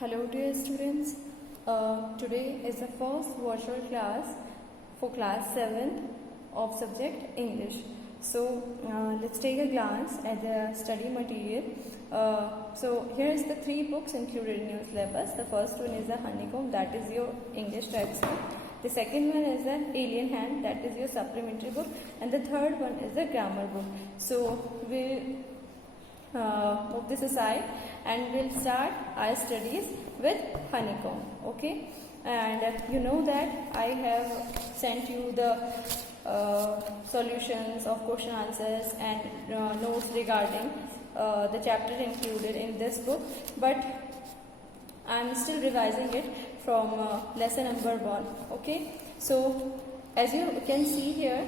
Hello dear students, today is the first virtual class for class 7 of subject English. So let's take a glance at the study material. So here is the 3 books included in your syllabus. The first one is the Honeycomb, that is your English textbook. The second one is the Alien Hand, that is your supplementary book, and the third one is the grammar book. So we'll move this aside and we'll start our studies with Honeycomb. Okay, and you know that I have sent you the solutions of question answers and notes regarding the chapter included in this book, but I'm still revising it from lesson number 1. Okay, so as you can see here,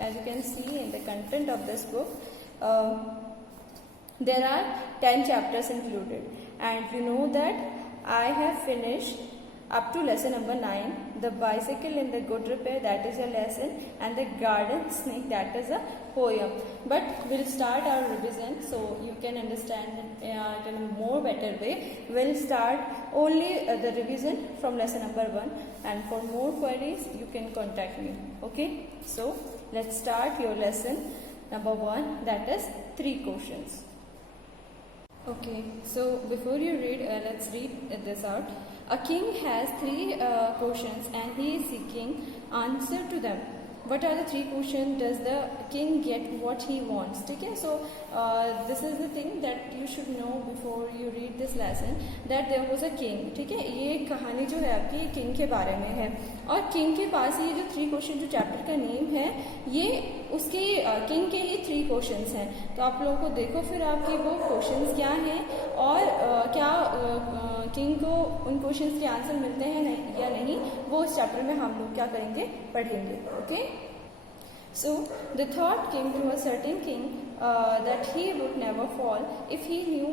as you can see in the content of this book, there are 10 chapters included, and you know that I have finished up to lesson number 9, the bicycle in the good repair, that is a lesson, and the garden snake, that is a poem. But we'll start our revision so you can understand it in a more better way. We'll start only the revision from lesson number 1, and for more queries you can contact me. Okay, so let's start your lesson number 1, that is 3 questions. Okay, so before you read, let's read this out. A king has 3 questions and he is seeking answer to them. What are the 3 questions? Does the king get what he wants? Okay, so this is the thing that you should know before you read this lesson, that there was a king. ठीक है, ये कहानी जो है आपकी king के बारे में है, और किंग के पास ये जो 3 क्वेश्चन जो चैप्टर का नेम है, ये उसके किंग के ही 3 क्वेश्चंस हैं. तो आप लोगों को देखो फिर आपके वो क्वेश्चंस क्या हैं और क्या किंग को उन क्वेश्चंस के आंसर मिलते हैं नहीं या नहीं, वो इस चैप्टर में हम लोग क्या करेंगे, पढ़ेंगे. Okay, so the thought came to a certain king that he would never fall if he knew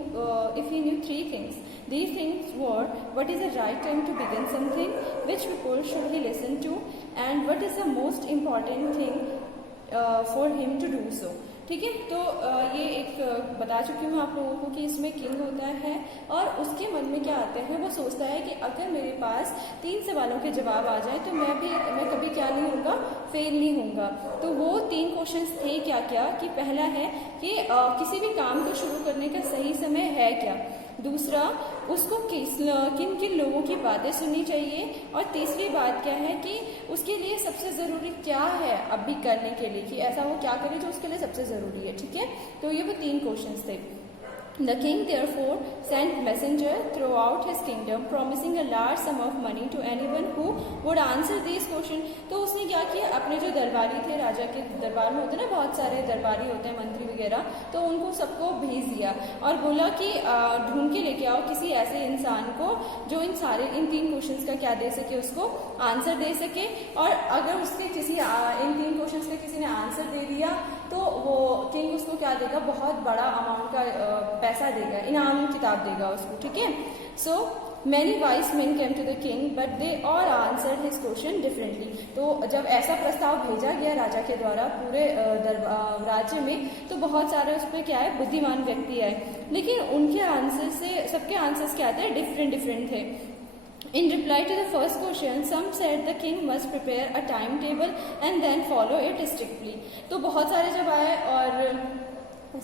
3 things. These things were: what is the right time to begin something, which people should he listen to, and what is the most important thing for him to do so. ठीक है, तो ये एक बता चुकी हूँ आप लोगों को कि इसमें किंग होता है और उसके मन में क्या आता है, वो सोचता है कि अगर मेरे पास 3 सवालों के जवाब आ जाए तो मैं कभी क्या नहीं होगा, फेल नहीं होगा. तो वो 3 क्वेश्चंस थे क्या क्या, कि पहला है कि किसी भी काम को शुरू करने का सही समय है क्या, दूसरा उसको किन किन लोगों की बातें सुननी चाहिए, और तीसरी बात क्या है कि उसके लिए सबसे ज़रूरी क्या है अभी करने के लिए, कि ऐसा वो क्या करे जो उसके लिए सबसे ज़रूरी है. ठीक है, तो ये वो 3 क्वेश्चंस थे. The king therefore sent messenger throughout his kingdom promising a large sum of money to anyone who would answer these questions. तो उसने क्या किया, अपने जो दरबारी थे, राजा के दरबार में होते हैं ना बहुत सारे दरबारी होते हैं, मंत्री वगैरह, तो उनको सबको भेज दिया और बोला कि ढूंढ के लेके आओ किसी ऐसे इंसान को जो इन 3 क्वेश्चंस का क्या दे सके, उसको आंसर दे सके. और अगर उसने इन 3 क्वेश्चंस का किसी ने आंसर दे दिया तो वो किंग उसको क्या देगा, बहुत बड़ा अमाउंट का पैसा देगा, इनाम किताब देगा उसको. ठीक है, सो many wise men came to the king but they all answered his question differently. तो जब ऐसा प्रस्ताव भेजा गया राजा के द्वारा पूरे राज्य में, तो बहुत सारे उस पर क्या है, बुद्धिमान व्यक्ति आए, लेकिन उनके आंसर से सबके आंसर्स क्या थे, डिफरेंट थे. In reply to the first question, some said the king must prepare a timetable and then follow it strictly. तो बहुत सारे जब आए और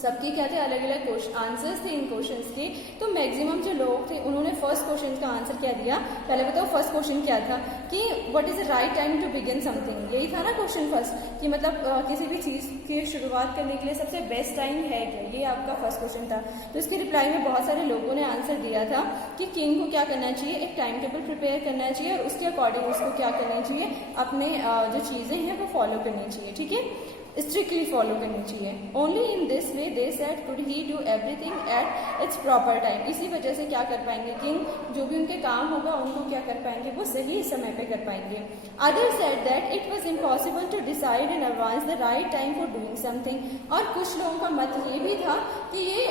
सबके क्या थे, अलग अलग आंसर्स थे इन क्वेश्चंस के. तो मैक्सिमम जो लोग थे उन्होंने फर्स्ट क्वेश्चन का आंसर क्या दिया. पहले बताओ फर्स्ट क्वेश्चन क्या था, कि what is the right time to begin something. यही था ना क्वेश्चन फर्स्ट, कि मतलब किसी भी चीज़ की शुरुआत करने के लिए सबसे बेस्ट टाइम है क्या, ये आपका फर्स्ट क्वेश्चन था. तो इसके रिप्लाई में बहुत सारे लोगों ने आंसर दिया था कि किंग को क्या करना चाहिए, एक टाइम टेबल प्रिपेयर करना चाहिए और उसके अकॉर्डिंग उसको क्या करना चाहिए, अपने जो चीज़ें हैं वो फॉलो करनी चाहिए. ठीक है, स्ट्रिक्टली फॉलो करनी चाहिए. Only in this way they said could he do everything at its proper time. इसी वजह से क्या कर पाएंगे किंग, जो भी उनके काम होगा उनको क्या कर पाएंगे, वो सही समय पे कर पाएंगे. Other said that it was impossible to decide in advance the right time for doing something. और कुछ लोगों का मत ये भी था कि ये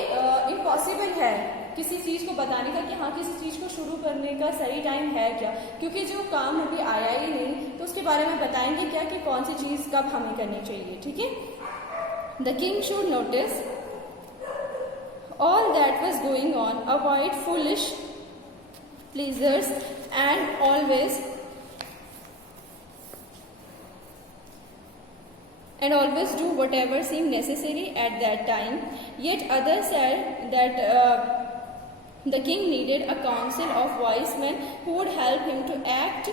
इम्पॉसिबल है किसी चीज़ को बताने का, कि हाँ किसी चीज़ को शुरू करने का सही टाइम है क्या, क्योंकि जो काम अभी आया ही नहीं, तो उसके बारे में बताएंगे क्या कि कौन सी चीज़ कब हमें करनी चाहिए. ठीक है, the king should notice all that was going on, avoid foolish pleasers and always do whatever seemed necessary at that time. Yet others said that the king needed a council of wise men who would help him to act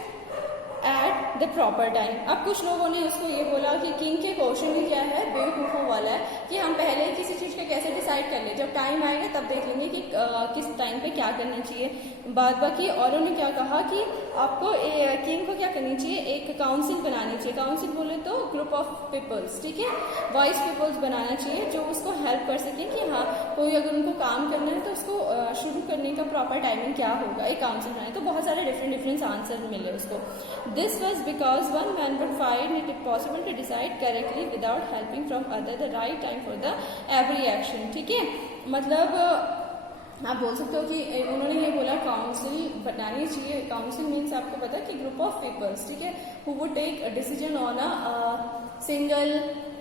at the proper time. अब कुछ लोगों ने उसको ये बोला कि king के question ही क्या है, बेवकूफ़ों वाला है कि हम पहले किसी चीज़ का कैसे डिसाइड कर ले, जब टाइम आएगा तब देख लेंगे कि किस टाइम पे क्या करना चाहिए. बाद बाकी औरों ने क्या कहा कि आपको किंग को क्या करनी चाहिए, एक काउंसिल बनानी चाहिए. काउंसिल बोले तो ग्रुप ऑफ पीपल्स, ठीक है, वाइज पीपल्स बनाना चाहिए जो उसको हेल्प कर सके कि हाँ कोई अगर उनको काम करना है तो उसको शुरू करने का प्रॉपर टाइमिंग क्या होगा, एक काउंसिल बनाए. तो बहुत सारे डिफरेंट आंसर मिले उसको. This was because one man would find it impossible to decide correctly without helping from other the right time for the every action. ठीक है, मतलब आप बोल सकते हो कि उन्होंने ये बोला काउंसिल बनानी चाहिए. काउंसिल मीन्स आपको पता है कि ग्रुप ऑफ पीपल्स, ठीक है, who would take a decision on a single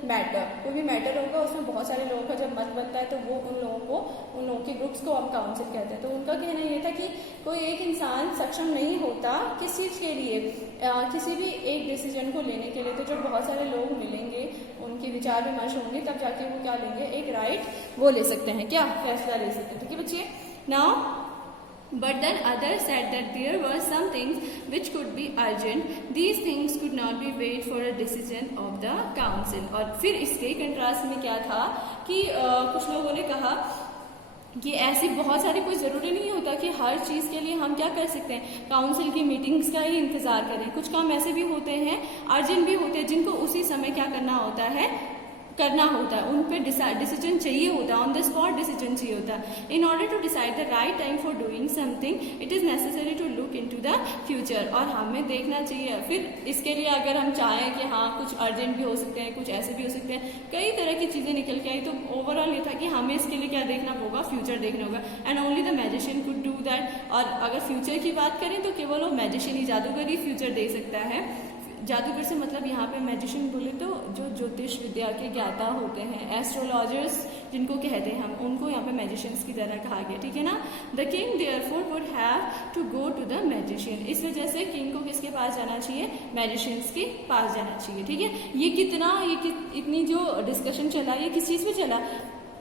matter. कोई भी मैटर होगा उसमें बहुत सारे लोगों का जब मत बनता है तो वो उन लोगों के ग्रुप्स को हम काउंसिल कहते हैं. तो उनका कहना ये था कि कोई एक इंसान सक्षम नहीं होता किस चीज़ के लिए, किसी भी एक डिसीजन को लेने के लिए. तो जब बहुत सारे लोग मिलेंगे, उनके विचार विमर्श होंगे, तब जाके वो क्या लेंगे, एक राइट वो ले सकते हैं, क्या फैसला ले सकते हैं. ठीक है बच्चे. Now but then others said that there were some things which could be urgent. These things could not be wait for a decision of the council. और फिर इसके कंट्रास्ट में क्या था कि कुछ लोगों ने कहा कि ऐसी बहुत सारी, कोई ज़रूरी नहीं होता कि हर चीज़ के लिए हम क्या कर सकते हैं, काउंसिल की मीटिंग्स का ही इंतज़ार करें. कुछ काम ऐसे भी होते हैं, अर्जेंट भी होते हैं, जिनको उसी समय क्या करना होता है, उन पे डिसीजन चाहिए होता है, ऑन द स्पॉट डिसीजन चाहिए होता है. In order to decide the right time for doing something it is necessary to look into the future. और हमें देखना चाहिए फिर इसके लिए, अगर हम चाहें कि हाँ कुछ अर्जेंट भी हो सकते हैं, कुछ ऐसे भी हो सकते हैं, कई तरह की चीज़ें निकल के आई. तो ओवरऑल ये था कि हमें इसके लिए क्या देखना होगा, फ्यूचर देखना होगा. And only the magician could do that. और अगर फ्यूचर की बात करें तो केवल वो मैजिशियन ही, जादूगर ही फ्यूचर देख सकता है. जादूगर से मतलब यहाँ पे मैजिशियन बोले तो जो ज्योतिष विद्या के ज्ञाता होते हैं, एस्ट्रोलॉजर्स जिनको कहते हैं हम, उनको यहाँ पे मैजिशियंस की तरह कहा गया. ठीक है ना. The king therefore would have to go to the magician. इस वजह से किंग को किसके पास जाना चाहिए, मैजिशियंस के पास जाना चाहिए. ठीक है. ये इतनी जो डिस्कशन चला, ये किस चीज़ पे चला,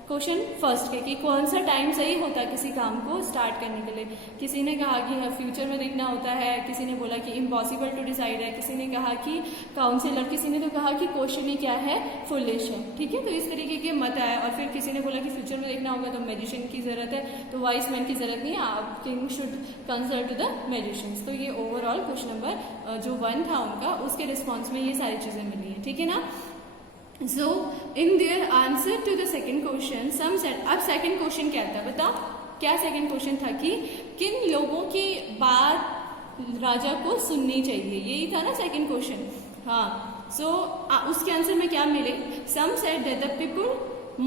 क्वेश्चन फर्स्ट के कि कौन सा टाइम सही होता है किसी काम को स्टार्ट करने के लिए. किसी ने कहा कि फ्यूचर में देखना होता है, किसी ने बोला कि इम्पॉसिबल टू डिसाइड है, किसी ने कहा कि काउंसिल, और किसी ने तो कहा कि क्वेश्चन ही क्या है, फुलिश है. ठीक है. तो इस तरीके के मत आया. और फिर किसी ने बोला कि फ्यूचर में देखना होगा तो मैजिशियन की जरूरत है, तो वाइस मैन की जरूरत नहीं है, आप king should consult to the magicians. तो ये ओवरऑल क्वेश्चन नंबर जो 1 था उनका, उसके रिस्पॉन्स में ये सारी चीज़ें मिली हैं. ठीक है ना. So in their answer to the second question, some said. अब सेकंड क्वेश्चन क्या था, बताओ क्या सेकंड क्वेश्चन था कि किन लोगों की बात राजा को सुननी चाहिए, यही था ना सेकंड क्वेश्चन. हाँ. सो उसके आंसर में क्या मिले, some said that the people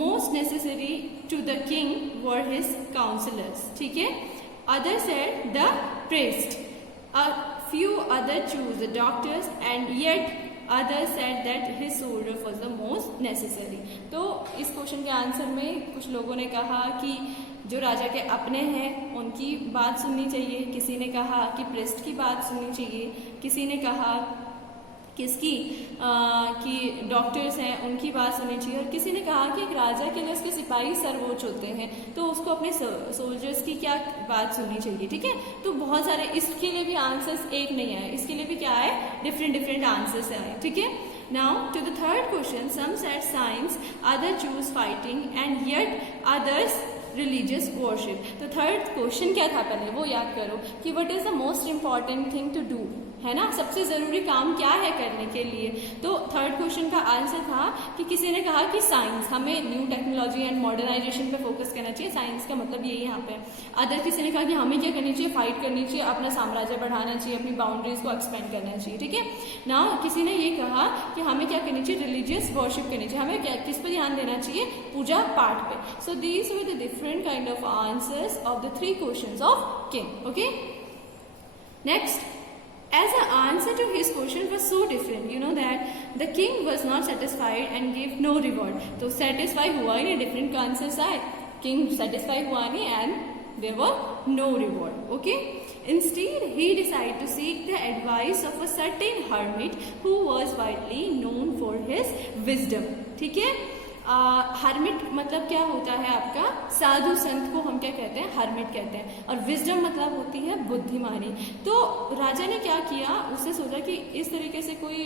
most necessary to the king were his counselors. ठीक है. Others said the priest. A few others choose the doctors, and yet others said that his soldier was the most necessary. तो इस question के answer में कुछ लोगों ने कहा कि जो राजा के अपने हैं उनकी बात सुननी चाहिए, किसी ने कहा कि प्रेस्ट की बात सुननी चाहिए, किसी ने कहा किसकी कि डॉक्टर्स हैं उनकी बात सुननी चाहिए, और किसी ने कहा कि एक राजा के लिए उसके सिपाही सर्वोच्च होते हैं तो उसको अपने सोल्जर्स की क्या बात सुननी चाहिए. ठीक है. तो बहुत सारे, इसके लिए भी आंसर्स एक नहीं आए, इसके लिए भी क्या आए, डिफरेंट आंसर्स आए. ठीक है. Now to the third question, some said science, other choose fighting, and yet others religious worship. तो थर्ड क्वेश्चन क्या था, पहले वो याद करो कि what is the most important thing to do, है ना, सबसे जरूरी काम क्या है करने के लिए. तो थर्ड क्वेश्चन का आंसर था कि किसी ने कहा कि साइंस, हमें न्यू टेक्नोलॉजी एंड मॉडर्नाइजेशन पे फोकस करना चाहिए. साइंस का मतलब यही यहाँ पे. अदर किसी ने कहा कि हमें क्या करनी चाहिए, फाइट करनी चाहिए, अपना साम्राज्य बढ़ाना चाहिए, अपनी बाउंड्रीज को एक्सपेंड करना चाहिए. ठीक है. नाउ किसी ने ये कहा कि हमें क्या करनी चाहिए, रिलीजियस वर्शिप करनी चाहिए, हमें क्या किस पे ध्यान देना चाहिए, पूजा पाठ पे. So these were the different kind of answers of the 3 questions of king. Okay. Next, as the answer to his question was so different, you know that the king was not satisfied and gave no reward. तो satisfy हुआ ही नहीं, different answers आए, king satisfy हुआ नहीं, and there were no reward. Okay. Instead, he decided to seek the advice of a certain hermit who was widely known for his wisdom. ठीक है, hermit मतलब क्या होता है आपका, साधु संत को हम क्या कहते हैं, हर्मिट कहते हैं, और विजडम मतलब होती है बुद्धिमानी। तो राजा ने क्या किया, उससे सोचा कि इस तरीके से कोई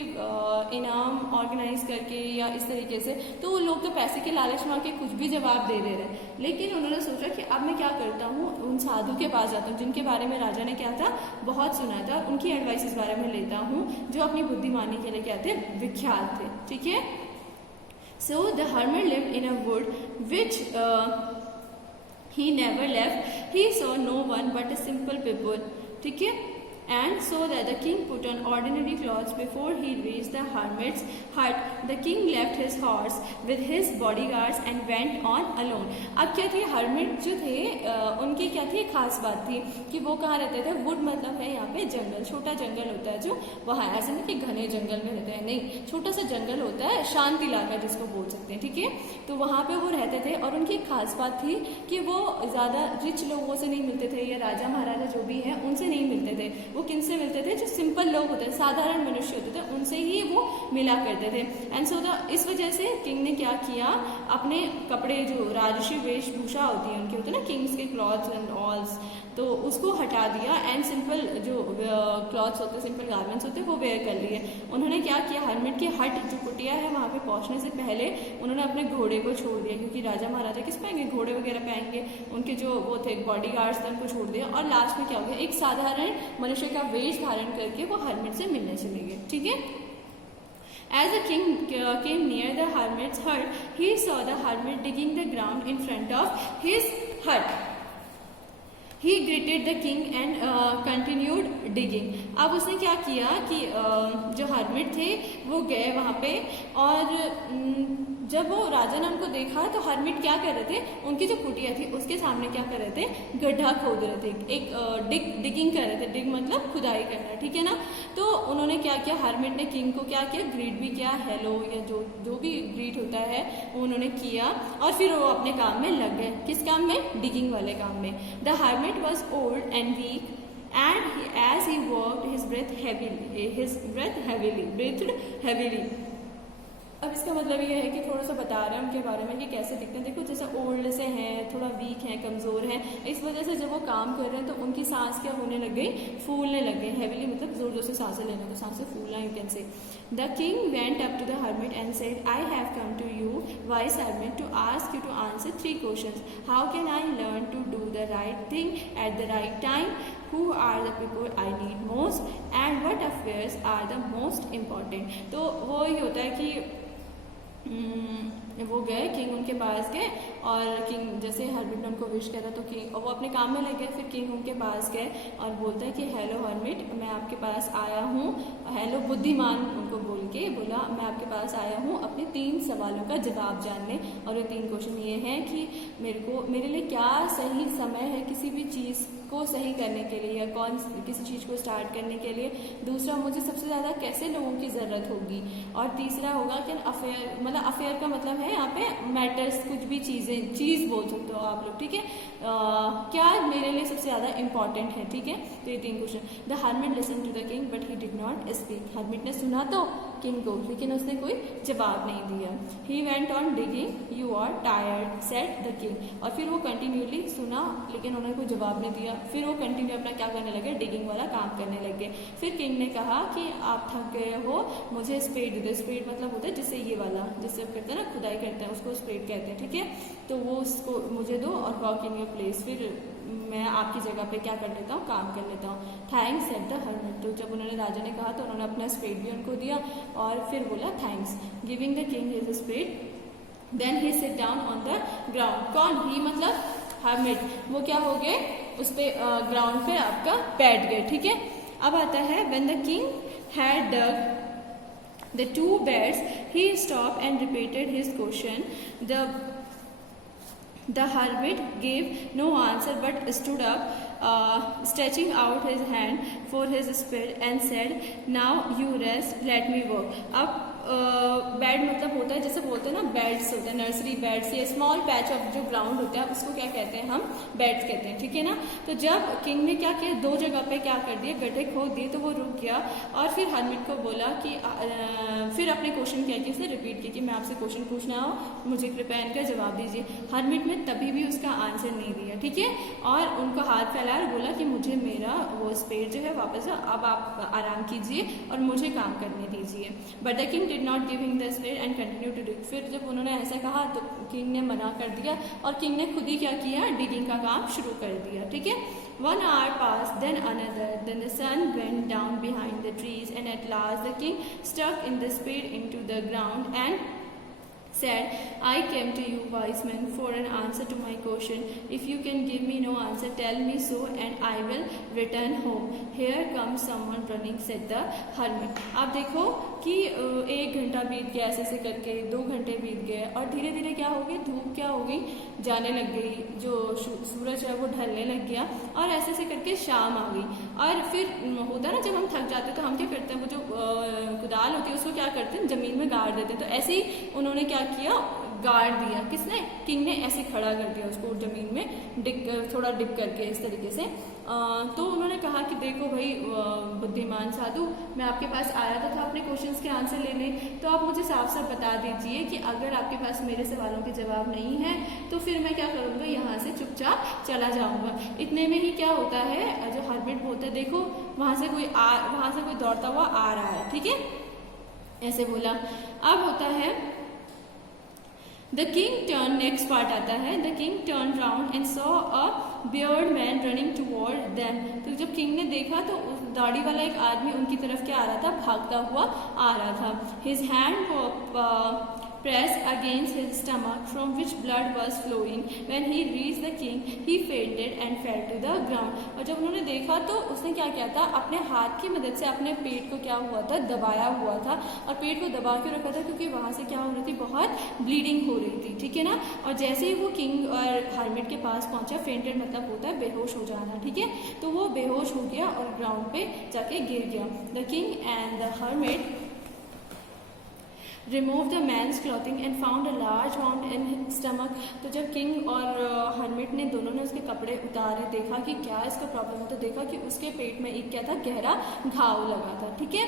इनाम ऑर्गेनाइज करके या इस तरीके से, तो लोग तो पैसे के लालच में आके कुछ भी जवाब दे रहे हैं, लेकिन उन्होंने सोचा कि अब मैं क्या करता हूँ, उन साधु के पास जाता हूँ जिनके बारे में राजा ने क्या था, बहुत सुना था, उनकी एडवाइस इस बारे में लेता हूँ, जो अपनी बुद्धिमानी के लिए क्या थे, विख्यात थे। ठीक है। So the hermit lived in a wood which he never left. He saw no one but a simple people. ठीक है। And so that the king put on ordinary clothes before he reached the hermit's hut. The king left his horse with his bodyguards and went on alone. अब क्या थी, hermit जो थे उनकी क्या थी, खास बात थी कि वो कहाँ रहते थे, wood मतलब है यहाँ पे जंगल, छोटा जंगल होता है जो वहाँ, ऐसे नहीं कि घने जंगल में रहते हैं, नहीं, छोटा सा जंगल होता है, शांत इलाका जिसको बोल सकते हैं। ठीक है। तो वहाँ पे वो रहते थे, और उनकी खास बात थी कि वो ज़्यादा रिच लोगों से नहीं मिलते थे, या राजा महाराजा जो भी हैं उनसे नहीं मिलते थे, वो किनसे मिलते थे, जो सिंपल लोग होते हैं, साधारण मनुष्य होते थे, उनसे ही वो मिला करते थे। एंड सो इस वजह से किंग ने क्या किया, अपने कपड़े जो राजसी वेशभूषा होती है उनके, होते हैं ना किंग्स के क्लॉथ्स एंड ऑल्स, तो उसको हटा दिया एंड सिंपल जो क्लॉथ्स होते हैं, सिंपल गारमेंट्स होते हैं, वो वेयर कर लिए। उन्होंने क्या किया, हर्मिट की हट जो कुटिया है वहाँ पे पहुँचने से पहले उन्होंने अपने घोड़े को छोड़ दिया, क्योंकि राजा महाराजा किस पाएंगे, घोड़े वगैरह पाएंगे, उनके जो वो थे बॉडी गार्ड्स थे उनको छोड़ दिया, और लास्ट में क्या हो गया, एक साधारण मनुष्य का वेश धारण करके वो हर्मिट से मिलने चले गए। ठीक है। As the king came near the hermit's hut, he saw the hermit digging the ground in front of his hut. He greeted the king and continued digging. अब उसने क्या किया कि जो हर्मिट थे वो गए वहाँ पे, और जब वो राजा ने उनको देखा तो हर्मिट क्या कर रहे थे, उनकी जो कुटिया थी उसके सामने क्या कर रहे थे, गड्ढा खोद रहे थे, एक डिगिंग कर रहे थे, डिग मतलब खुदाई करना। ठीक है ना। तो उन्होंने क्या किया, हर्मिट ने किंग को क्या किया, ग्रीट भी किया, हेलो या जो भी ग्रीट होता है वो उन्होंने किया, और फिर वो अपने काम में लग गए। किस काम में, डिगिंग वाले काम में। The hermit was old and weak and as he worked his breathed heavily. अब इसका मतलब ये है कि थोड़ा सा बता रहे हैं उनके बारे में कि कैसे दिखते हैं। देखो जैसे ओल्ड से हैं, थोड़ा वीक हैं, कमज़ोर हैं, इस वजह से जब वो काम कर रहे हैं तो उनकी सांस क्या होने लग गई, फूलने लग गई। हैवीली मतलब जोर जोर से सांसें लेने को, सांसें फूलना, you can say. The king went up to the hermit and said, I have come to you wise hermit to ask you to answer 3 questions. How can I learn to do the right thing at the right time? Who are the people I need most? And what affairs are the most important? तो वो ही होता है कि वो गए, king उनके पास गए, और किंग जैसे हर्मिट ने उनको विश करा तो किंग, और वो अपने काम में लग गए। फिर किंग उनके पास गए और बोलता है कि हेलो हर्मिट, मैं आपके पास आया हूँ, हेलो बुद्धिमान उनको बोल के बोला, मैं आपके पास आया हूँ अपने 3 सवालों का जवाब जानने। और ये 3 क्वेश्चन ये हैं कि मेरे लिए क्या सही समय है किसी भी चीज़ को सही करने के लिए, या किसी चीज़ को स्टार्ट करने के लिए। दूसरा, मुझे सबसे ज़्यादा कैसे लोगों की ज़रूरत होगी। और तीसरा होगा कि अफेयर, मतलब अफेयर का मतलब है यहाँ पे मैटर्स, कुछ भी चीज़ बोल सकते हो आप लोग। ठीक है। क्या मेरे लिए सबसे ज़्यादा इंपॉर्टेंट है। ठीक है। तो ये 3 question. The hermit listen to the king but he did not speak. Hermit ने सुना तो किंग को, लेकिन उसने कोई जवाब नहीं दिया। He went on digging, you are tired said the king. और फिर वो कंटिन्यूली सुना, लेकिन उन्होंने कोई जवाब नहीं दिया। फिर वो कंटिन्यू अपना क्या करने लगे, डिगिंग वाला काम करने लगे। फिर किंग ने कहा कि आप थक गए हो, मुझे स्पेड दे दो। स्पेड मतलब होता है जिससे ये वाला, जिससे करते हैं ना खुदाई करते हैं, उसको स्पेड कहते हैं। ठीक है। तो वो उसको मुझे दो और वॉक इन योर प्लेस, फिर मैं आपकी जगह पे क्या कर लेता हूँ, काम कर लेता हूँ। Thanks said the hermit. तो जब उन्होंने राजा ने कहा तो उन्होंने अपना स्पेड भी उनको दिया और फिर बोला thanks. Giving the king his spade then he sit down on the ground. कौन, ही मतलब हर्मिट। वो क्या हो गए, उस पे ग्राउंड पे आपका बैठ गए। ठीक है। अब आता है when the king had dug the 2 beds, he stopped and repeated his question. The hermit gave no answer but stood up, stretching out his hand for his spear and said, now you rest, let me work. अब bed मतलब होता है, जैसे बोलते हैं ना beds होते हैं, नर्सरी बेड्स या स्मॉल पैच ऑफ जो ग्राउंड होता है उसको क्या कहते हैं, हम बेड्स कहते हैं, ठीक है ना। तो जब किंग ने क्या किया, दो जगह पे क्या कर दिया, गड्ढे खोद दिए, तो वो रुक गया और फिर हर्मिट को बोला कि फिर अपने क्वेश्चन क्या किया, उसने रिपीट किया कि मैं आपसे क्वेश्चन पूछना हो, मुझे कृपया इनका जवाब दीजिए। हर्मिट ने तभी भी उसका आंसर नहीं दिया, ठीक है, और उनको हाथ फैलाया और बोला कि मुझे मेरा वो स्पेड जो है वापस, अब आप आराम कीजिए और मुझे काम करने दीजिए। But the king did not give him the spade and continue to dig. फिर जब उन्होंने ऐसा कहा तो किंग ने मना कर दिया और किंग ने खुद ही क्या किया, डिगिंग का काम शुरू कर दिया, ठीक है। 1 hour passed, then another, then the sun went down behind the trees, and at last the king stuck in the spade into the ground and said, I came to you, wise man, for an answer to my question. If you can give me no answer, tell me so, and I will return home. Here comes someone running, said the hermit. आप देखो कि 1 घंटा बीत गया, ऐसे ऐसे करके 2 घंटे बीत गए और धीरे धीरे क्या हो गई, धूप क्या हो गई, जाने लग गई, जो सूरज है वो ढलने लग गया और ऐसे ऐसे करके शाम आ गई। और फिर होता है ना, जब हम थक जाते हैं तो हम क्या करते हैं, वो जो कुदाल होती है उसको क्या करते हैं, जमीन में गाड़ देते हैं। तो ऐसे ही उन्होंने क्या किया, गाड़ दिया, किसने, किंग ने ऐसे खड़ा कर दिया उसको जमीन में, थोड़ा डिप करके इस तरीके से। तो उन्होंने कहा कि देखो भाई बुद्धिमान साधु, मैं आपके पास आया था अपने क्वेश्चंस के आंसर लेने, तो आप मुझे साफ साफ बता दीजिए कि अगर आपके पास मेरे सवालों के जवाब नहीं है तो फिर मैं क्या करूँगा, यहाँ से चुपचाप चला जाऊँगा। इतने में ही क्या होता है, जो हर्मिट बोलता है, देखो वहाँ से कोई दौड़ता हुआ आ रहा है, ठीक है, ऐसे बोला। अब होता है The king turned, next part आता है, the king turned round and saw a bearded man running toward them. तो जब किंग ने देखा तो उस दाढ़ी वाला एक आदमी उनकी तरफ क्या आ रहा था, भागता हुआ आ रहा था। His hand pressed against his stomach from which blood was flowing. When he reached the king, he fainted and fell to the ground. और जब उन्होंने देखा तो उसने क्या किया था, अपने हाथ की मदद से अपने पेट को क्या हुआ था, दबाया हुआ था, और पेट को दबा के रखा था क्योंकि वहां से क्या हो रही थी, बहुत ब्लीडिंग हो रही थी, ठीक है ना। और जैसे ही वो किंग और हर्मिट के पास पहुंचा, फेंटेड मतलब होता है बेहोश हो जाना, ठीक है, तो वो बेहोश हो गया और ग्राउंड पे जाके गिर गया। The king and the hermit remove the man's clothing and found a large wound in stomach. तो जब किंग और हर्मिट ने दोनों ने उसके कपड़े उतारे, देखा कि क्या इसका प्रॉब्लम है, तो देखा कि उसके पेट में एक क्या था, गहरा घाव लगा था, ठीक है।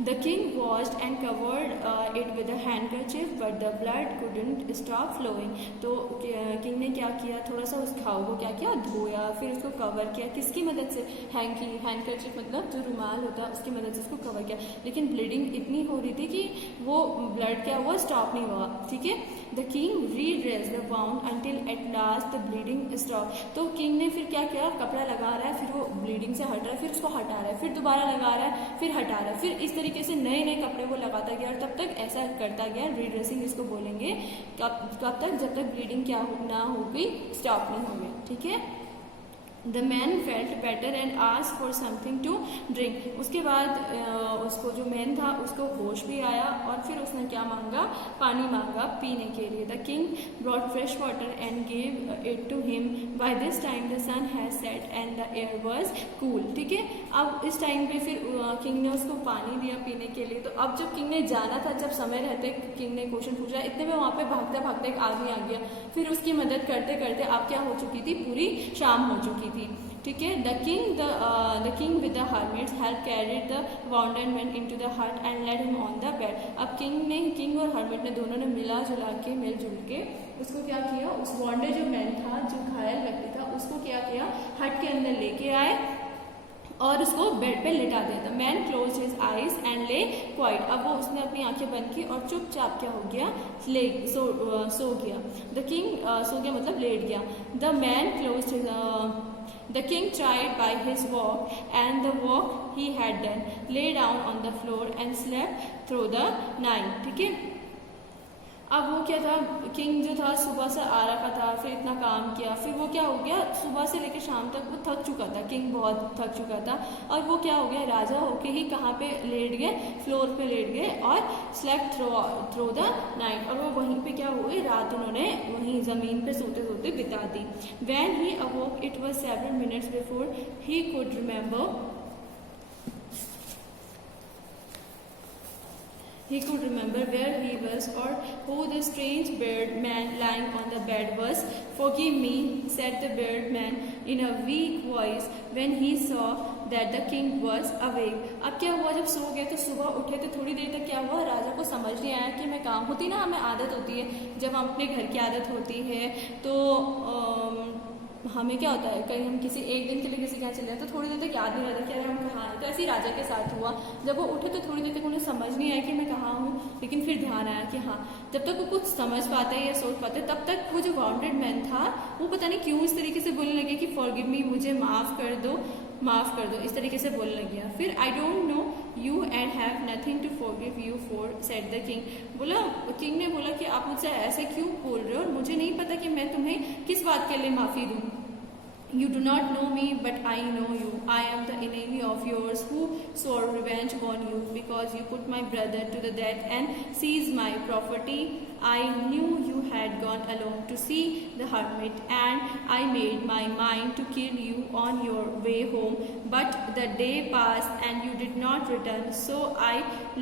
The king washed and covered it with a handkerchief but the blood couldn't stop flowing. तो किंग ने क्या किया, थोड़ा सा उस घाव को क्या किया, धोया, फिर उसको कवर किया, किसकी मदद से, हैंडकरचिफ मतलब जो रुमाल होता है उसकी मदद से उसको कवर किया, लेकिन ब्लीडिंग इतनी हो रही थी कि वो ब्लड क्या हुआ, स्टॉप नहीं हुआ, ठीक है। The king redressed the wound until at last the bleeding stop. तो किंग ने फिर क्या किया, कपड़ा लगा रहा है, फिर वो ब्लीडिंग से हट रहा है, फिर उसको हटा रहा है, फिर दोबारा लगा रहा है, फिर हटा रहा है, फिर इस तरीके से नए नए कपड़े वो लगाता गया और तब तक ऐसा करता गया, रीड्रेसिंग इसको बोलेंगे, कब तक, जब तक ब्लीडिंग क्या ना हो गई, स्टॉप नहीं हो गई, ठीक है। The man felt better and asked for something to drink. उसके बाद उसको जो मैन था उसको होश भी आया और फिर उसने क्या मांगा, पानी मांगा पीने के लिए। The king brought fresh water and gave it to him. By this time the sun has set and the air was cool, ठीक है। अब इस टाइम पे फिर किंग ने उसको पानी दिया पीने के लिए। तो अब जब किंग ने जाना था, जब समय रहते किंग ने क्वेश्चन पूछा, इतने में वहाँ पे भागते भागते एक आदमी आ गया, फिर उसकी मदद करते करते अब क्या हो चुकी थी, पूरी शाम हो चुकी थी, ठीक है। The king with the hermit's help carried the wounded man into the hut and laid him on the bed. अब किंग और हर्मिट ने दोनों ने मिलजुल के उसको क्या किया, उस वाउंडेड जो मैन था, जो घायल व्यक्ति था, उसको क्या किया, हट के अंदर लेके आए और उसको बेड पे लिटा दिया था। Man close his eyes and ले क्वाइट। अब वो उसने अपनी आंखें बंद की और चुपचाप क्या हो गया, सो गया। द किंग सो गया मतलब लेट गया। The man close his The king tried by his walk, and the walk he had done, lay down on the floor and slept through the night, ठीक है। अब वो क्या था, किंग जो था सुबह से आ रखा था, फिर इतना काम किया, फिर वो क्या हो गया, सुबह से लेकर शाम तक वो थक चुका था, किंग बहुत थक चुका था, और वो क्या हो गया, राजा होके ही कहाँ पे लेट गए, फ्लोर पे लेट गए और स्लेप्ट थ्रू द नाइट। और वो वहीं पे क्या हुए, रात उन्होंने वहीं जमीन पे सोते सोते बिता दी। When he awoke it was several minutes before he could remember he could remember where he was or who the strange bird man lying on the bed was. "Forgive me," said the bird man in a weak voice when he saw that the king was awake. अब क्या हुआ, जब सो गए तो सुबह उठे तो थोड़ी देर तक क्या हुआ, राजा को समझ नहीं आया कि मैं कहाँ होती ना, हमें आदत होती है जब हम अपने घर की आदत होती है तो हमें क्या होता है, कहीं हम किसी एक दिन के लिए किसी के यहाँ चले जाए तो थोड़ी देर तक याद नहीं रहता कि अरे हम कहाँ हैं। तो ऐसे ही राजा के साथ हुआ, जब वो उठे तो थोड़ी देर तक उन्हें समझ नहीं आया कि मैं कहाँ हूँ, लेकिन फिर ध्यान आया कि हाँ, जब तक वो कुछ समझ पाते या सोच पाते तब तक वो जो वाउंडेड मैन था वो पता नहीं क्यों इस तरीके से बोलने लगे कि फॉरगिव मी, मुझे माफ़ कर दो, माफ़ कर दो, इस तरीके से बोलने लग गया। फिर I don't know you and have nothing to forgive you for, said the king. बोला, किंग ने बोला कि आप मुझसे ऐसे क्यों बोल रहे हो और मुझे नहीं पता कि मैं तुम्हें किस बात के लिए माफ़ी दूँ। You do not know me, but I know you. I am the enemy of yours who swore revenge on you because you put my brother to the death and seized my property. I knew you had gone alone to see the hermit, and I made my mind to kill you on your way home. But the day passed and you did not return, so I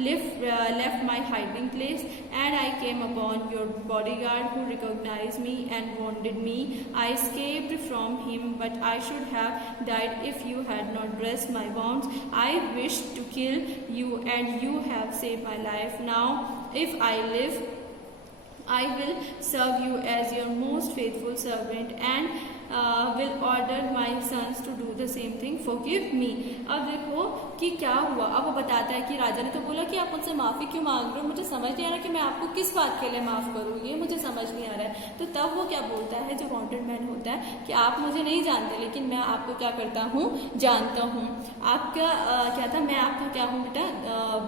left my hiding place, and I came upon your bodyguard who recognized me and wounded me. I escaped from him, but I should have died if you had not dressed my wounds. I wished to kill you, and you have saved my life. Now, if I live, I will serve you as your most faithful servant and will order my sons to do the same thing. Forgive me. अब देखो कि क्या हुआ, अब वो बताता है कि राजा ने तो बोला कि आप मुझसे माफ़ी क्यों मांग रहे हो, मुझे समझ नहीं आ रहा कि मैं आपको किस बात के लिए माफ़ करूँ, ये मुझे समझ नहीं आ रहा है। तो तब वो क्या बोलता है, जो वांटेड मैन होता है, कि आप मुझे नहीं जानते लेकिन मैं आपको क्या करता हूँ, जानता हूँ। आपका क्या था, मैं आपका क्या हूँ बेटा,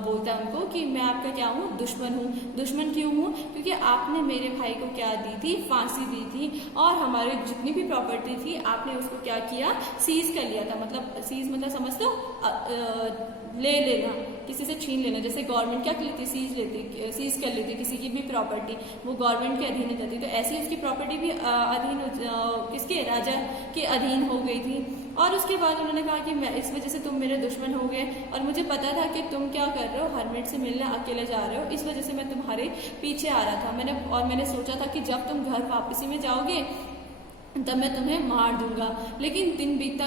बोलता है उनको कि मैं आपका क्या हूँ, दुश्मन हूँ। दुश्मन क्यों हूँ, क्योंकि आपने मेरे भाई को क्या दी थी, फांसी दी थी, और हमारे जितनी भी प्रॉपर्टी थी आपने उसको क्या किया, सीज कर लिया था। मतलब सीज मतलब समझ लो ले लेना, किसी से छीन लेना। जैसे गवर्नमेंट क्या कर लेती, सीज कर लेती किसी की भी प्रॉपर्टी, वो गवर्नमेंट के अधीन हो जाती। तो ऐसी उसकी प्रॉपर्टी भी अधीन किसके, राजा के अधीन हो गई थी। और उसके बाद उन्होंने कहा कि मैं इस वजह से तुम मेरे दुश्मन हो गए, और मुझे पता था कि तुम क्या कर रहे हो, हरमिट से मिलने अकेले जा रहे हो, इस वजह से मैं तुम्हारे पीछे आ रहा था। मैंने सोचा था कि जब तुम घर वापसी में जाओगे तब मैं तुम्हें मार दूंगा, लेकिन दिन बीतता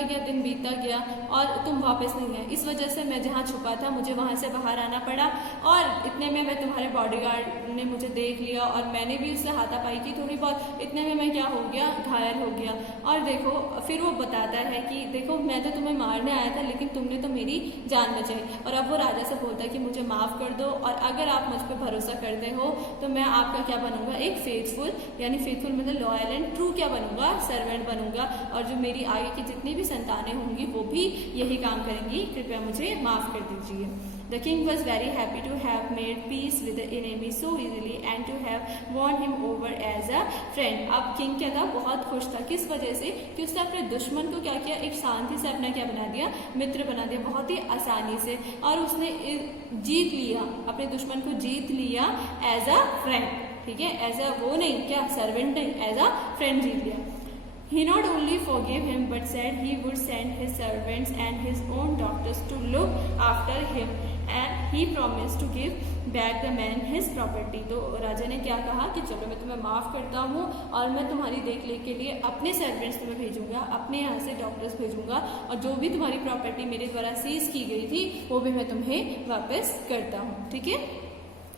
गया और तुम वापस नहीं आए। इस वजह से मैं जहाँ छुपा था मुझे वहाँ से बाहर आना पड़ा, और इतने में मैं तुम्हारे बॉडीगार्ड ने मुझे देख लिया और मैंने भी उससे हाथापाई की थोड़ी बहुत। इतने में मैं क्या हो गया, घायल हो गया। और देखो फिर वो बताता है कि देखो मैं तो तुम्हें मारने आया था लेकिन तुमने तो मेरी जान बचाई। और अब वो राजा से बोलता है कि मुझे माफ़ कर दो, और अगर आप मुझ पर भरोसा करते हो तो मैं आपका क्या बनूंगा, एक फेथफुल, यानी फेथफुल मतलब लॉयल एंड ट्रू क्या बनूंगा, सर्वेंट बनूंगा। और जो मेरी आगे की जितनी भी संतानें होंगी वो भी यही काम करेंगी, कृपया मुझे माफ़ कर दीजिए। The king was very happy to have made peace with the enemy so easily and to have won him over as a friend. अब किंग क्या था, बहुत खुश था। किस वजह से, कि उसने अपने दुश्मन को क्या किया, एक शांति से अपना क्या बना दिया, मित्र बना दिया, बहुत ही आसानी से। और उसने जीत लिया, अपने दुश्मन को जीत लिया एज अ फ्रेंड, ठीक है, एज अ वो नहीं क्या सर्वेंट नहीं, एज अ फ्रेंड जीत लिया। He not only forgave him but said he would send his servants and his own doctors to look after him, and he promised to give back the man his property. तो राजा ने क्या कहा कि चलो मैं तुम्हें माफ़ करता हूँ और मैं तुम्हारी देख रेख के लिए अपने सर्वेंट्स तुम्हें भेजूंगा, अपने यहाँ से डॉक्टर्स भेजूंगा, और जो भी तुम्हारी प्रॉपर्टी मेरे द्वारा सीज की गई थी वो भी मैं तुम्हें वापस करता हूँ, ठीक है।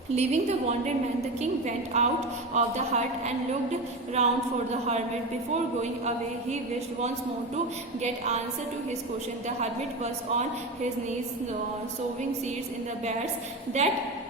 Leaving the wounded man, the king went out of the hut and looked round for the hermit. Before going away, he wished once more to get answer to his question. The hermit was on his knees, sowing seeds in the beds that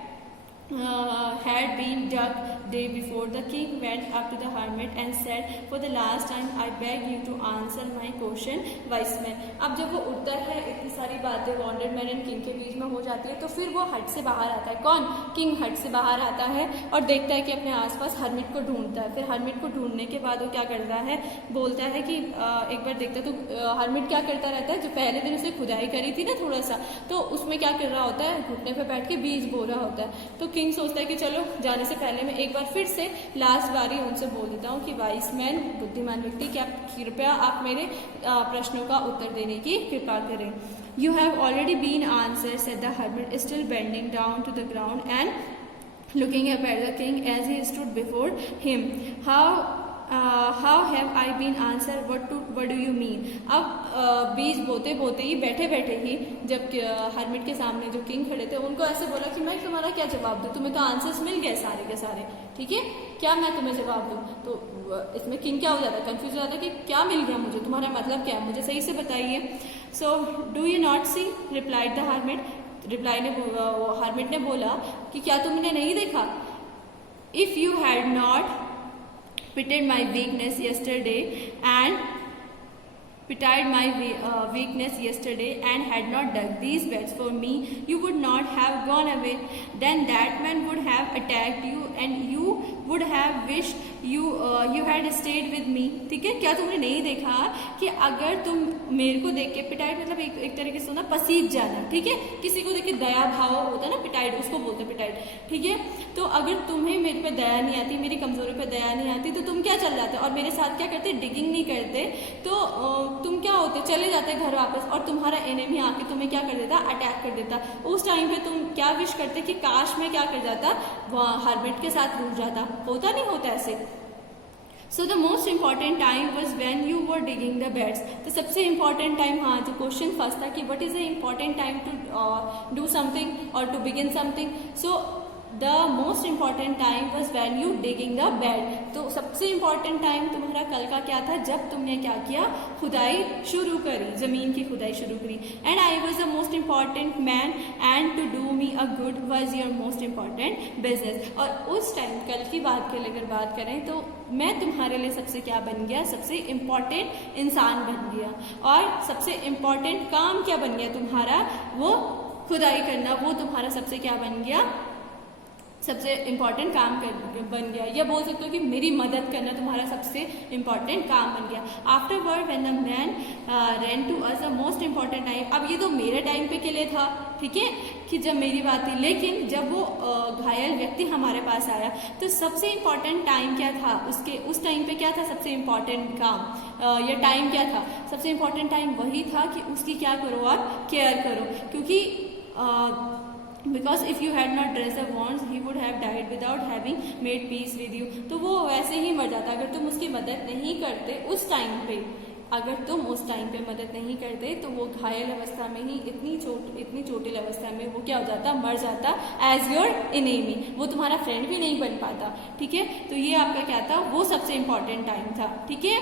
had been dug day before. The king went up to the hermit and said, "For the last time, I beg you to answer my question, wise man." अब जब वो उठता है, इतनी सारी बातें wanted man and king के बीच में हो जाती है, तो फिर वो हट से बाहर आता है। कौन, किंग हट से बाहर आता है और देखता है कि अपने आसपास हरमिट को ढूंढता है। फिर हरमिट को ढूंढने के बाद वो क्या करता है, बोलता है कि एक बार देखता है तो हरमिट क्या करता रहता है, जो पहले दिन उसे खुदाई करी थी ना थोड़ा सा, तो उसमें क्या कर रहा होता है, घुटने पे बैठ के बीज बो रहा होता है। तो किंग सोचता है कि चलो जाने से पहले मैं एक बार फिर से लास्ट बारी उनसे बोल देता हूँ कि वाइस मैन, बुद्धिमान व्यक्ति, क्या कृपया आप मेरे प्रश्नों का उत्तर देने की कृपा करें। You have already been answered, said the hermit, still bending down to the ground, and looking up at the king as he stood before him. How have I been answered? What do you mean? अब बीज बोते बोते ही बैठे बैठे ही जब hermit के सामने जो किंग खड़े थे उनको ऐसे बोला कि मैं तुम्हारा क्या जवाब दूं, तुम्हें तो आंसर्स मिल गए सारे के सारे, ठीक है, क्या मैं तुम्हें जवाब दूं? तो इसमें किंग क्या हो जाता है, कंफ्यूज हो जाता है कि क्या मिल गया मुझे, तुम्हारा मतलब क्या है, मुझे सही से बताइए. So do you not see, replied the hermit. Hermit ने बोला कि क्या तुमने नहीं देखा? If you had not pitied my weakness yesterday and had not dug these beds for me, you would not have gone away. Then that man would have attacked you and you would have wished you had stayed with me. ठीक है, क्या तुमने नहीं देखा कि अगर तुम मेरे को देख के, पिटाइड मतलब एक तरीके से ना पसीज जाना, ठीक है, किसी को देख के दया भाव होता है ना, पिटाइड उसको बोलते हैं पिटाइड, ठीक है. तो अगर तुम्हें मेरे पे दया नहीं आती, मेरी कमजोरी पे दया नहीं आती, तो तुम क्या चल जाते और मेरे साथ क्या करते, डिगिंग नहीं करते, तो तुम क्या होते, चले जाते घर वापस और तुम्हारा एनिमी आके तुम्हें क्या कर देता, अटैक कर देता. उस टाइम पे तुम क्या विश करते कि काश मैं क्या कर जाता, हर्मिट के साथ रुक जाता. होता नहीं होता ऐसे. So the most important time was when you were digging the beds. तो सबसे important time, हाँ, जो क्वेश्चन फर्स्ट था कि what is the important time to do something or to begin something. So the most important time was when you digging the bed. तो सबसे important time तुम्हारा कल का क्या था, जब तुमने क्या किया, खुदाई शुरू करी, जमीन की खुदाई शुरू करी. And I was the most important man and to do me a good was your most important business. और उस टाइम कल की बात के लिए अगर बात करें तो मैं तुम्हारे लिए सबसे क्या बन गया, सबसे इम्पॉर्टेंट इंसान बन गया. और सबसे इम्पॉर्टेंट काम क्या बन गया तुम्हारा, वो खुदाई करना, वो तुम्हारा सबसे क्या बन गया, सबसे इम्पॉर्टेंट काम बन गया. या बोल सकते हो कि मेरी मदद करना तुम्हारा सबसे इम्पॉर्टेंट काम बन गया. Afterward when the man ran to us the most important time. अब ये तो मेरे टाइम पे के लिए था, ठीक है, कि जब मेरी बात थी, लेकिन जब वो घायल व्यक्ति हमारे पास आया तो सबसे इम्पॉर्टेंट टाइम क्या था, उसके उस टाइम पे क्या था सबसे इम्पॉर्टेंट काम या टाइम क्या था, सबसे इम्पॉर्टेंट टाइम वही था कि उसकी क्या करो, आप केयर करो. क्योंकि because if you had not dressed the wounds he would have died without having made peace with you. तो वो वैसे ही मर जाता अगर तुम उसकी मदद नहीं करते उस टाइम पे. अगर तुम उस टाइम पे मदद नहीं करते तो वो घायल अवस्था में ही, इतनी चोटिल अवस्था में वो क्या हो जाता, मर जाता एज योर एनिमी. वो तुम्हारा फ्रेंड भी नहीं बन पाता, ठीक है. तो ये आपका क्या था, वो सबसे इम्पॉर्टेंट टाइम था, ठीक है.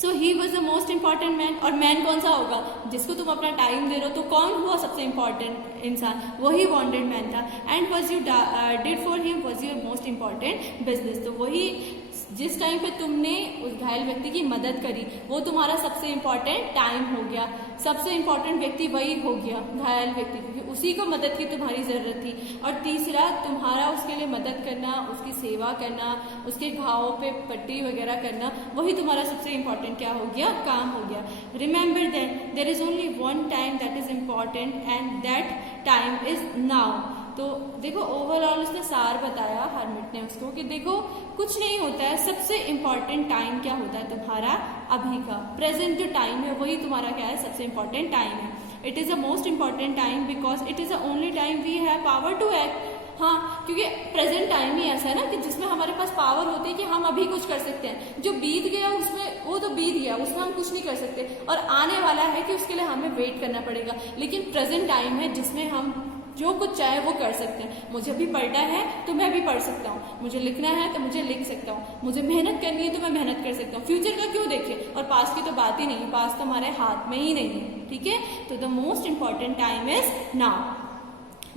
So he was the most important man. और मैन कौन सा होगा, जिसको तुम अपना टाइम दे रहे हो, तो कौन हुआ सबसे इम्पॉर्टेंट इंसान, वही वॉन्टेड मैन था. And was you did for him was your most important business. तो वही जिस टाइम पे तुमने उस घायल व्यक्ति की मदद करी वो तुम्हारा सबसे इम्पॉर्टेंट टाइम हो गया. सबसे इम्पॉर्टेंट व्यक्ति वही हो गया, घायल व्यक्ति, क्योंकि उसी को मदद की तुम्हारी ज़रूरत थी. और तीसरा, तुम्हारा उसके लिए मदद करना, उसकी सेवा करना, उसके घावों पे पट्टी वगैरह करना, वही तुम्हारा सबसे इम्पॉर्टेंट क्या हो गया, काम हो गया. Remember that there is only one time that is important and that time is now. तो देखो ओवरऑल उसने सार बताया हर्मिट ने उसको कि देखो कुछ नहीं होता है, सबसे इम्पॉर्टेंट टाइम क्या होता है तुम्हारा, अभी का प्रेजेंट जो टाइम है वही तुम्हारा क्या है, सबसे इम्पॉर्टेंट टाइम है. It is the most important time because it is the only time we have power to act. हाँ, क्योंकि प्रेजेंट टाइम ही ऐसा है ना कि जिसमें हमारे पास पावर होती है कि हम अभी कुछ कर सकते हैं. जो बीत गया उसमें, वो तो बीत गया, उसमें हम कुछ नहीं कर सकते. और आने वाला है कि उसके लिए हमें वेट करना पड़ेगा. लेकिन प्रेजेंट टाइम है जिसमें हम जो कुछ चाहे वो कर सकते हैं. मुझे भी पढ़ना है तो मैं भी पढ़ सकता हूँ, मुझे लिखना है तो मुझे लिख सकता हूँ, मुझे मेहनत करनी है तो मैं मेहनत कर सकता हूँ. फ्यूचर का क्यों देखें, और पास की तो बात ही नहीं है, पास तो हमारे हाथ में ही नहीं है, ठीक है. तो the most important time is now.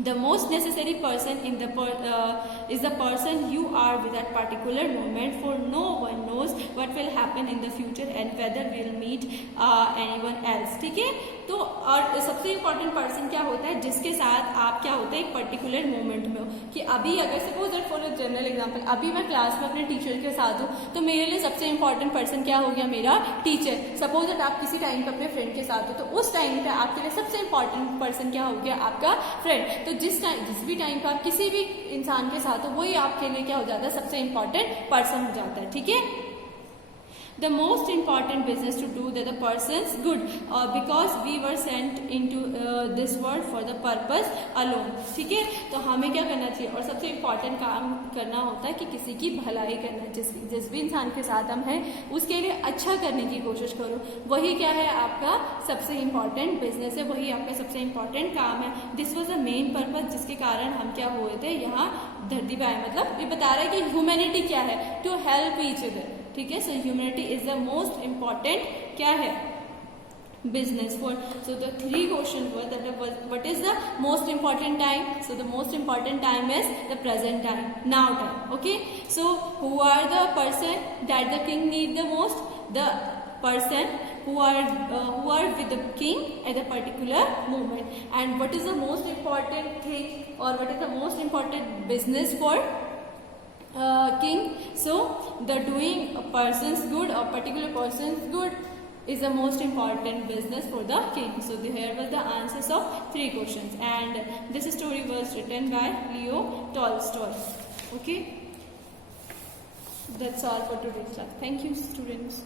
The most necessary person in the is the person you are with that particular moment, for no one knows what will happen in the future and whether we'll meet anyone else. ठीक है. तो और सबसे important person क्या होता है, जिसके साथ आप क्या होता है एक पर्टिकुलर मोमेंट में हो. कि अभी अगर suppose that for general example, अभी मैं क्लास में अपने टीचर के साथ हूँ तो मेरे लिए सबसे इम्पॉर्टेंट पर्सन क्या हो गया, मेरा टीचर. सपोज दैट आप किसी टाइम पे अपने फ्रेंड के साथ हो तो उस टाइम पे आपके लिए सबसे इम्पॉर्टेंट पर्सन क्या हो गया, आपका फ्रेंड. तो जिस भी टाइम पर आप किसी भी इंसान के साथ हो वही आपके लिए क्या हो जाता है, सबसे इम्पॉर्टेंट पर्सन हो जाता है, ठीक है. The most important business to do that the person's good, because we were sent into this world for the purpose alone. ठीक है, तो हमें क्या करना चाहिए, और सबसे इम्पॉर्टेंट काम करना होता है कि किसी की भलाई करना, जिस भी इंसान के साथ हम हैं उसके लिए अच्छा करने की कोशिश करो। वही क्या है, आपका सबसे इम्पॉर्टेंट बिजनेस है, वही आपका सबसे इम्पॉर्टेंट काम है। This was the main purpose जिसके कारण हम क्या हुए थे, यहाँ धरती पे आए। मतलब ये बता रहा है कि ह्यूमैनिटी क्या है, टू हेल्प ईच अदर। ठीक है, so humanity is the most important क्या है, business for. So the three questions were that what is the most important time. So the most important time is the present time, now time. Okay, so who are the person that the king need the most? The person who are with the king at a particular moment. And what is the most important thing, or what is the most important business for king? So the doing a person's good or particular person's good is the most important business for the king. So here were the answers of 3 questions, and this story was written by Leo Tolstoy. Okay, that's all for today's class. Thank you, students.